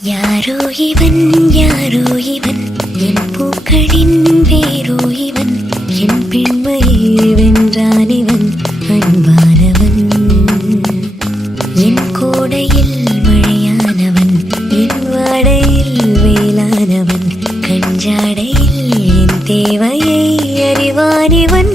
யாரோ இவன் யாரோ இவன் என் பூக்களின் வேரோ இவன் என் பெண்மையை வென்றான் இவன் அன்பானவன் என் கோடையில் மழையானவன் என் வாடையில் வேளானவன் கஞ்சாடையில் என் தேவையை அறிவானிவன்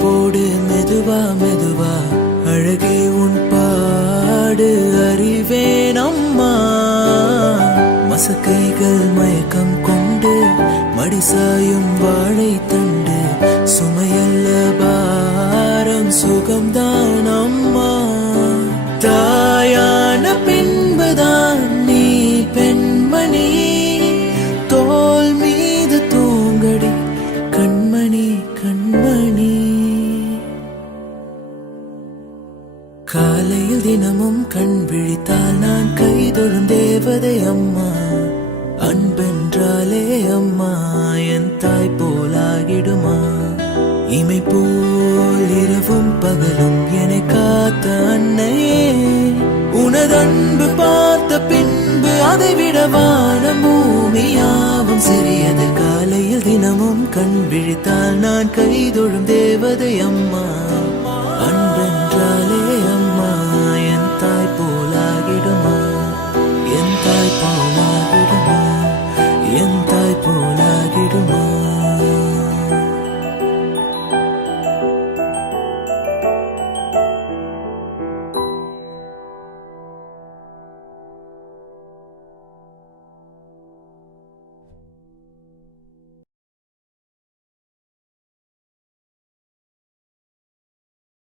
போடு மெதுவா மெதுவா அழகே உன் பாடு அறிவேன் அம்மா மசக்கைகள் மயக்கம் கொண்டு மடிசாயும் வாழை தண்டு சுமையல்ல பாரம் சுகம்தான் அம்மா தாயான பின்புதான் நீ பெண்மணி தோல் மீது தூங்கடி கண்மணி கண்மணி காலையில் தினமும் கண் விழித்தால் நான் கைதொழும் தேவதை அம்மா அன்பென்றாலே அம்மா என் தாய் போலாகிடுமா இமை போல் இரவும் பகலும் என்னை காத்த அன்னையே உனதன்பு பார்த்த பின்பு அதை விட வானம் பூமியாவும் சிறியது காலையில் தினமும் கண் விழித்தால் நான் கைதொழும் தேவதை அம்மா அன்பென்றாலே அம்மா என் தாய் போலாகிடுமா என் தாய் போலாகிடுமா என்